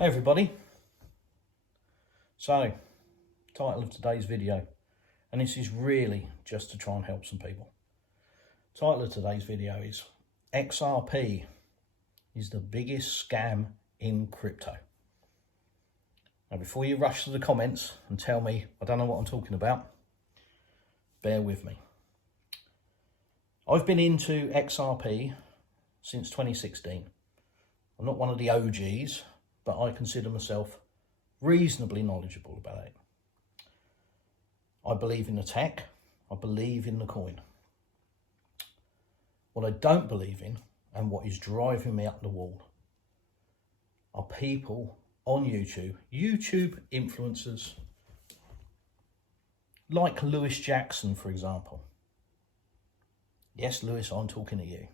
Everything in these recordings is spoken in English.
Hey everybody, so title of today's video, and this is really just to try and help some people. Title of today's video is XRP is the biggest scam in crypto. Now before you rush to the comments and tell me I don't know what I'm talking about, bear with me. I've been into XRP since 2016. I'm not one of the OGs, but I consider myself reasonably knowledgeable about it. I believe in the tech, I believe in the coin. What I don't believe in, and what is driving me up the wall, are people on YouTube influencers, like Lewis Jackson, for example. Yes, Lewis, I'm talking to you.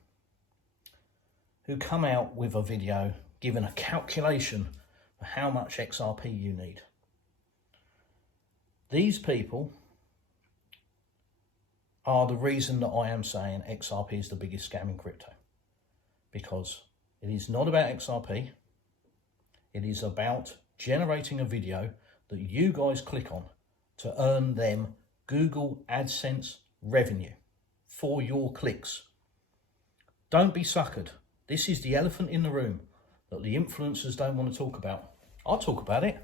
Who come out with a video giving a calculation for how much XRP you need. These people are the reason that I am saying XRP is the biggest scam in crypto. Because it is not about XRP. It is about generating a video that you guys click on to earn them Google AdSense revenue for your clicks. Don't be suckered. This is the elephant in the room that the influencers don't want to talk about. I'll talk about it.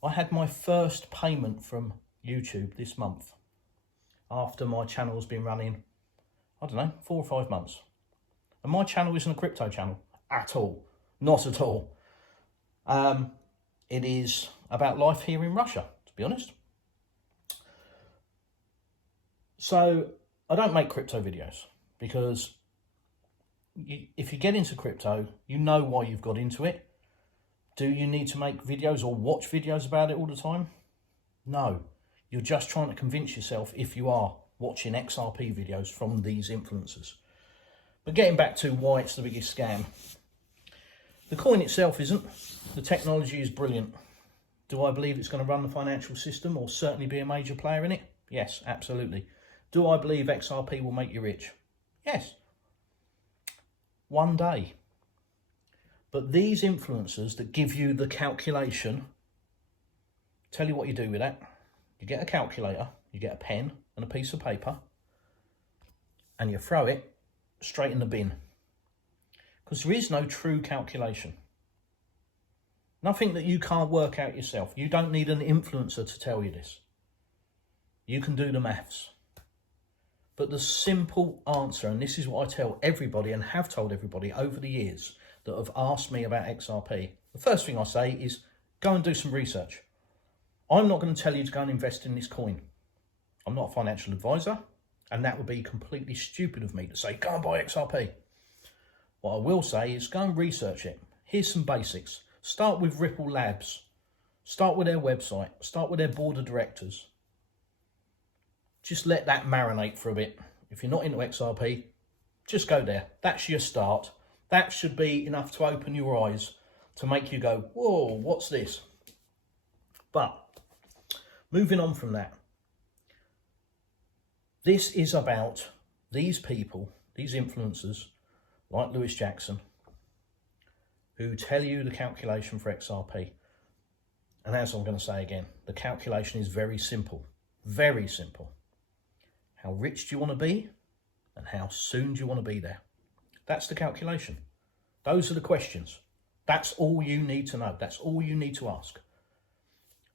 I had my first payment from YouTube this month after my channel's been running, I don't know, 4 or 5 months. And my channel isn't a crypto channel at all. Not at all. It is about life here in Russia, to be honest. So I don't make crypto videos because if you get into crypto, you know why you've got into it. Do you need to make videos or watch videos about it all the time? No. You're just trying to convince yourself, if you are watching XRP videos from these influencers. But getting back to why it's the biggest scam. The coin itself isn't. The technology is brilliant. Do I believe it's going to run the financial system or certainly be a major player in it? Yes, absolutely. Do I believe XRP will make you rich? Yes. One day. But these influencers that give you the calculation, tell you what you do with that. You get a calculator, you get a pen and a piece of paper, and you throw it straight in the bin. Because there is no true calculation. Nothing that you can't work out yourself. You don't need an influencer to tell you this. You can do the maths. But the simple answer, and this is what I tell everybody and have told everybody over the years that have asked me about XRP, the first thing I say is go and do some research. I'm not going to tell you to go and invest in this coin. I'm not a financial advisor, and that would be completely stupid of me to say go and buy XRP. What I will say is go and research it. Here's some basics. Start with Ripple Labs. Start with their website. Start with their board of directors. Just let that marinate for a bit. If you're not into XRP, just go there. That's your start. That should be enough to open your eyes to make you go, whoa, what's this? But moving on from that, this is about these people, these influencers, like Lewis Jackson, who tell you the calculation for XRP. And as I'm going to say again, the calculation is very simple, very simple. How rich do you want to be and how soon do you want to be there? That's the calculation. Those are the questions. That's all you need to know. That's all you need to ask.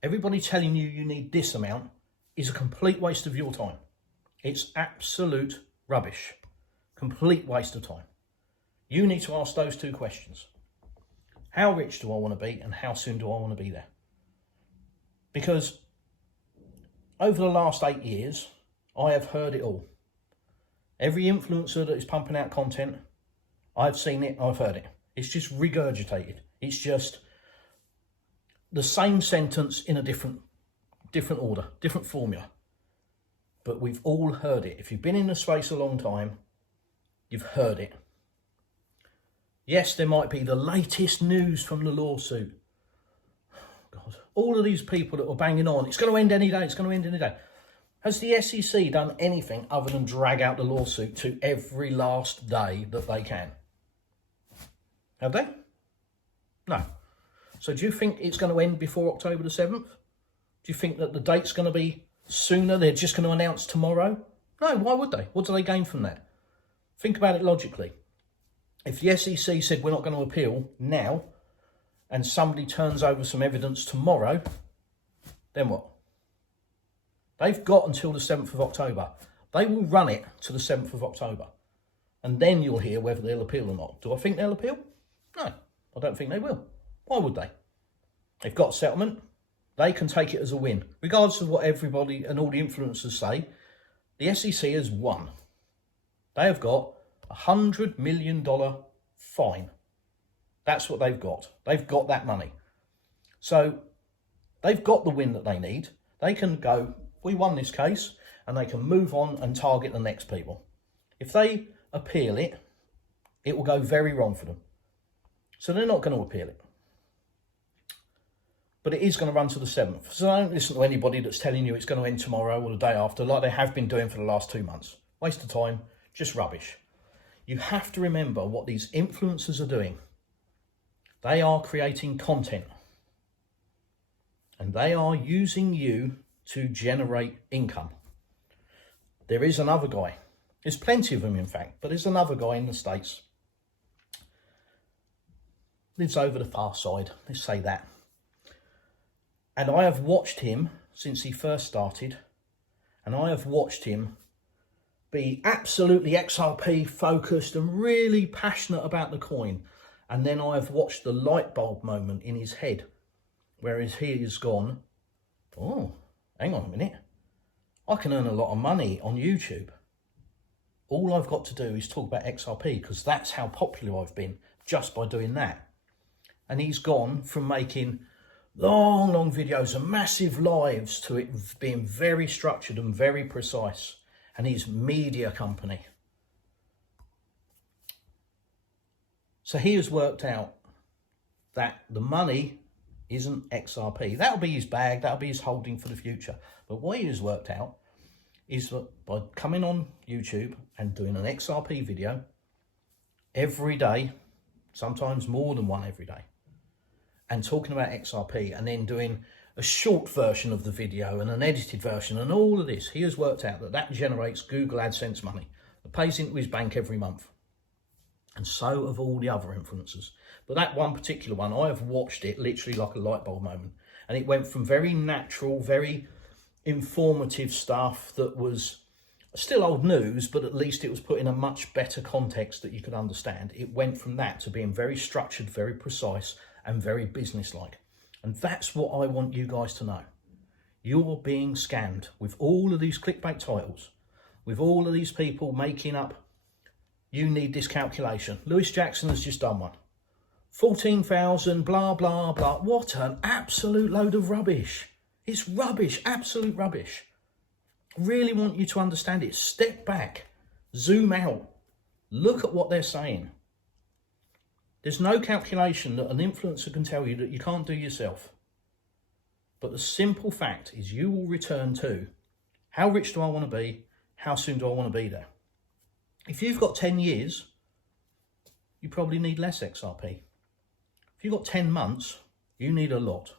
Everybody telling you you need this amount is a complete waste of your time. It's absolute rubbish. Complete waste of time. You need to ask those 2 questions. How rich do I want to be and how soon do I want to be there? Because over the last 8 years, I have heard it all. Every influencer that is pumping out content, I've seen it, I've heard it. It's just regurgitated. It's just the same sentence in a different order, different formula. But we've all heard it. If you've been in the space a long time, you've heard it. Yes, there might be the latest news from the lawsuit. God, all of these people that were banging on, it's going to end any day, it's going to end any day. Has the SEC done anything other than drag out the lawsuit to every last day that they can? Have they? No. So do you think it's going to end before October the 7th? Do you think that the date's going to be sooner? They're just going to announce tomorrow? No, why would they? What do they gain from that? Think about it logically. If the SEC said we're not going to appeal now, and somebody turns over some evidence tomorrow, then what? They've got until the 7th of October. They will run it to the 7th of October. And then you'll hear whether they'll appeal or not. Do I think they'll appeal? No, I don't think they will. Why would they? They've got a settlement. They can take it as a win. Regardless of what everybody and all the influencers say, the SEC has won. They have got a $100 million fine. That's what they've got. They've got that money. So they've got the win that they need. They can go, we won this case, and they can move on and target the next people. If they appeal it, it will go very wrong for them. So they're not going to appeal it. But it is going to run to the 7th. So don't listen to anybody that's telling you it's going to end tomorrow or the day after, like they have been doing for the last 2 months. Waste of time, just rubbish. You have to remember what these influencers are doing. They are creating content. And they are using you to generate income. There is another guy. There's plenty of them, in fact, but there's another guy in the States. Lives over the far side, let's say that. And I have watched him since he first started, and I have watched him be absolutely XRP focused and really passionate about the coin. And then I have watched the light bulb moment in his head, whereas he has gone, oh, hang on a minute. I can earn a lot of money on YouTube. All I've got to do is talk about XRP because that's how popular I've been just by doing that. And he's gone from making long videos and massive lives to it being very structured and very precise. And his media company. So he has worked out that the money isn't XRP. That'll be his bag, that'll be his holding for the future. But what he has worked out is that by coming on YouTube and doing an XRP video every day, sometimes more than one every day, and talking about XRP and then doing a short version of the video and an edited version and all of this, he has worked out that that generates Google AdSense money that pays into his bank every month. And so have all the other influencers. But that one particular one, I have watched it literally like a light bulb moment. And it went from very natural, very informative stuff that was still old news, but at least it was put in a much better context that you could understand. It went from that to being very structured, very precise, and very businesslike. And that's what I want you guys to know. You're being scammed with all of these clickbait titles, with all of these people making up, you need this calculation. Lewis Jackson has just done one. 14,000, blah, blah, blah. What an absolute load of rubbish. It's rubbish, absolute rubbish. I really want you to understand it. Step back, zoom out, look at what they're saying. There's no calculation that an influencer can tell you that you can't do yourself. But the simple fact is you will return to, how rich do I want to be? How soon do I want to be there? If you've got 10 years, you probably need less XRP. If you've got 10 months, you need a lot.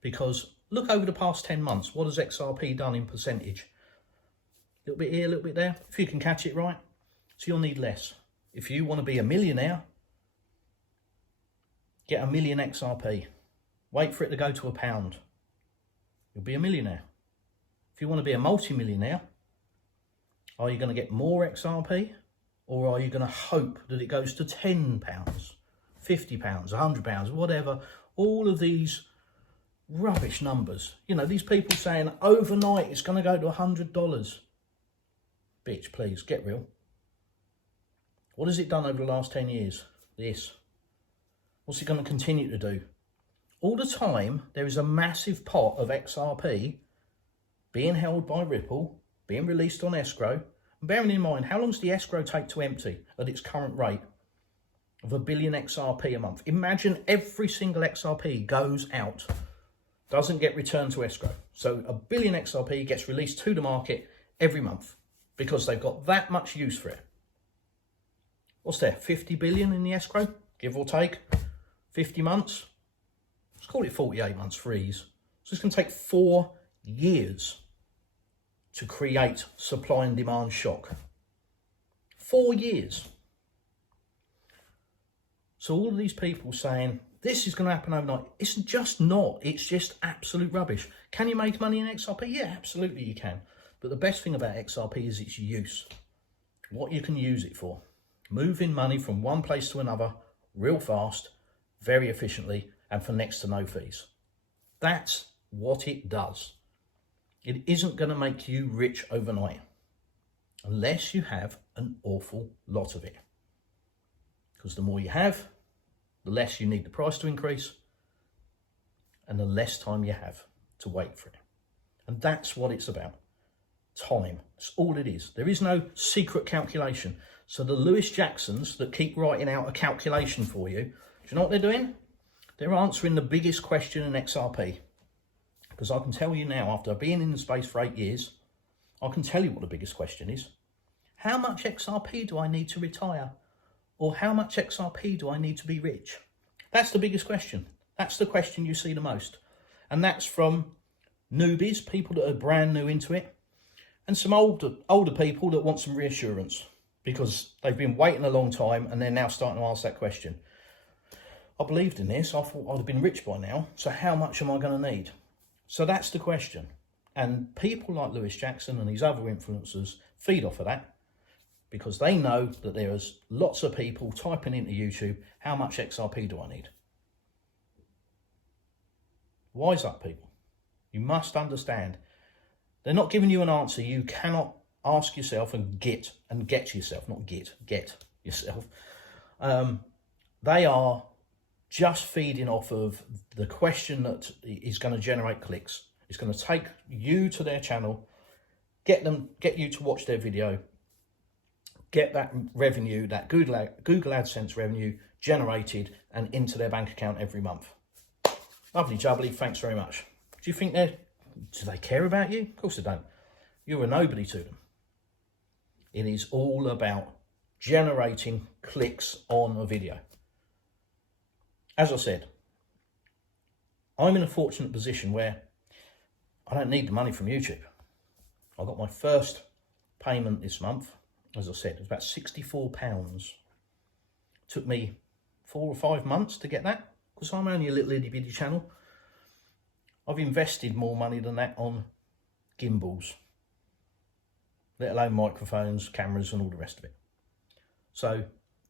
Because look over the past 10 months, what has XRP done in percentage? A little bit here, a little bit there, if you can catch it right. So you'll need less. If you want to be a millionaire, get 1 million XRP. Wait for it to go to £1. You'll be a millionaire. If you want to be a multi-millionaire, are you going to get more XRP? Or are you going to hope that it goes to £10, £50, £100, whatever? All of these rubbish numbers. You know, these people saying overnight it's going to go to $100. Bitch, please, get real. What has it done over the last 10 years? This. What's it going to continue to do? All the time, there is a massive pot of XRP being held by Ripple, being released on escrow. And bearing in mind, how long does the escrow take to empty at its current rate of 1 billion XRP a month? Imagine every single XRP goes out, doesn't get returned to escrow. So 1 billion XRP gets released to the market every month because they've got that much use for it. What's there, 50 billion in the escrow, give or take, 50 months? let's call it 48 months freeze. So it's going to take 4 years to create supply and demand shock. 4 years. So all of these people saying, this is going to happen overnight. It's just not. It's just absolute rubbish. Can you make money in XRP? Yeah, absolutely you can. But the best thing about XRP is its use. What you can use it for. Moving money from one place to another real fast, very efficiently, and for next to no fees. That's what it does. It isn't going to make you rich overnight unless you have an awful lot of it. Because the more you have, the less you need the price to increase and the less time you have to wait for it. And that's what it's about. Time. That's all it is. There is no secret calculation. So the Lewis Jacksons that keep writing out a calculation for you, do you know what they're doing? They're answering the biggest question in XRP. Because I can tell you now, after being in the space for 8 years, I can tell you what the biggest question is. How much XRP do I need to retire? Or how much XRP do I need to be rich? That's the biggest question. That's the question you see the most. And that's from newbies, people that are brand new into it, and some older people that want some reassurance because they've been waiting a long time and they're now starting to ask that question. I believed in this. I thought I'd have been rich by now. So how much am I going to need? So that's the question. And people like Lewis Jackson and these other influencers feed off of that, because they know that there's lots of people typing into YouTube, how much XRP do I need? Wise up, people. You must understand. They're not giving you an answer. You cannot ask yourself and get yourself, not get yourself. They are just feeding off of the question that is going to generate clicks. It's going to take you to their channel, get you to watch their video, get that revenue, that Google AdSense revenue generated and into their bank account every month. Lovely jubbly, thanks very much. Do you think do they care about you? Of course they don't. You're a nobody to them. It is all about generating clicks on a video. As I said, I'm in a fortunate position where I don't need the money from YouTube. I got my first payment this month. As I said, it was about £64. Took me 4 or 5 months to get that, because I'm only a little itty bitty channel. I've invested more money than that on gimbals, let alone microphones, cameras and all the rest of it. So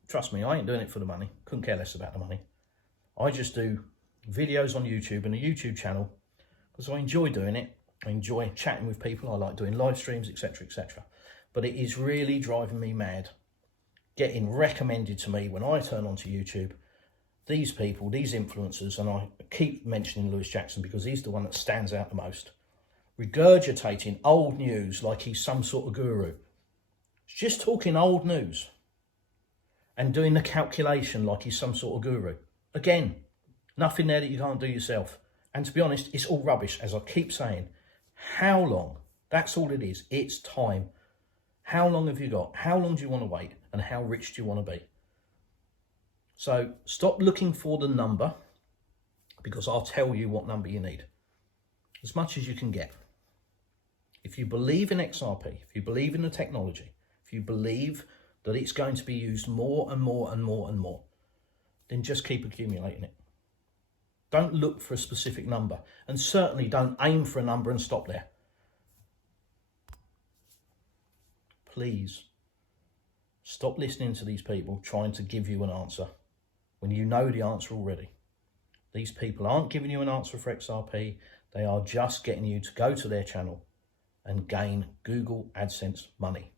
trust me, I ain't doing it for the money. Couldn't care less about the money. I just do videos on YouTube and a YouTube channel because I enjoy doing it. I enjoy chatting with people. I like doing live streams, etc, etc. But it is really driving me mad getting recommended to me when I turn onto YouTube. These people, these influencers, and I keep mentioning Lewis Jackson because he's the one that stands out the most, regurgitating old news like he's some sort of guru. He's just talking old news and doing the calculation like he's some sort of guru. Again, nothing there that you can't do yourself. And to be honest, it's all rubbish, as I keep saying. How long? That's all it is. It's time. How long have you got? How long do you want to wait? And how rich do you want to be? So stop looking for the number, because I'll tell you what number you need. As much as you can get. If you believe in XRP, if you believe in the technology, if you believe that it's going to be used more and more and more and more, then just keep accumulating it. Don't look for a specific number, and certainly don't aim for a number and stop there. Please stop listening to these people trying to give you an answer when you know the answer already. These people aren't giving you an answer for XRP. They are just getting you to go to their channel and gain Google AdSense money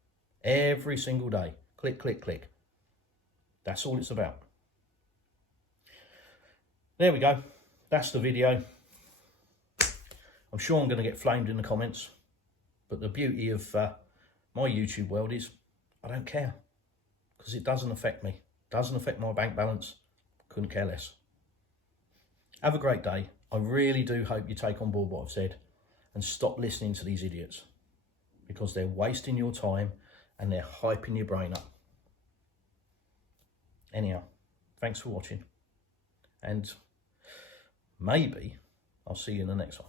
every single day. Click, click, click. That's all it's about. There we go. That's the video. I'm sure I'm going to get flamed in the comments, but the beauty of my YouTube world is I don't care, because it doesn't affect me. It doesn't affect my bank balance. Couldn't care less. Have a great day. I really do hope you take on board what I've said and stop listening to these idiots, because they're wasting your time and they're hyping your brain up. Anyhow, thanks for watching, and maybe I'll see you in the next one.